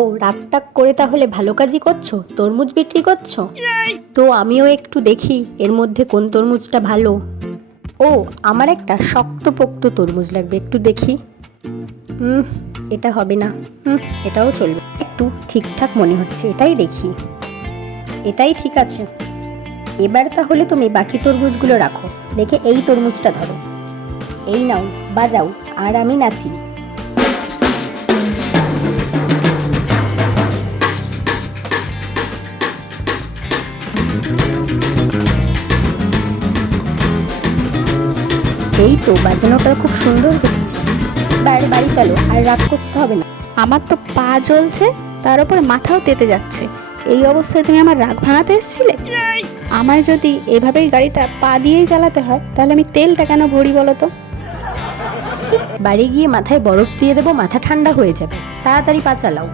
ও রাগটাগ করে তাহলে ভালো কাজই করছো, তরমুজ বিক্রি করছো? তো আমিও একটু দেখি এর মধ্যে কোন তরমুজটা ভালো। ও, আমার একটা শক্তপোক্ত তরমুজ লাগবে, একটু দেখি। হুম, এটা হবে না। এটাও চলবে, একটু ঠিকঠাক মনে হচ্ছে, এটাই দেখি। এটাই ঠিক আছে। এবার তাহলে তুমি বাকি তরমুজগুলো রাখো, দেখে এই তরমুজটা ধরো। এই নাও, বাজাও, আর আমি নাচি। এই তো বাজানোটা খুব সুন্দর হচ্ছে। এবার বাড়ি চলো, আর রাগ করতে হবে না। আমার তো পা জ্বলছে, তার উপর মাথাও তেতে যাচ্ছে। এই অবস্থায় তুমি আমার রাগ ভাঙাতে এসেছিলে? আমার যদি এভাবেই গাড়িটা পা দিয়েই চালাতে হয়, তাহলে আমি তেলটা কেন ভরি বলো তো? বাড়ি গিয়ে মাথায় বরফ দিয়ে দেবো, মাথা ঠান্ডা হয়ে যাবে। তাড়াতাড়ি পা চালাও।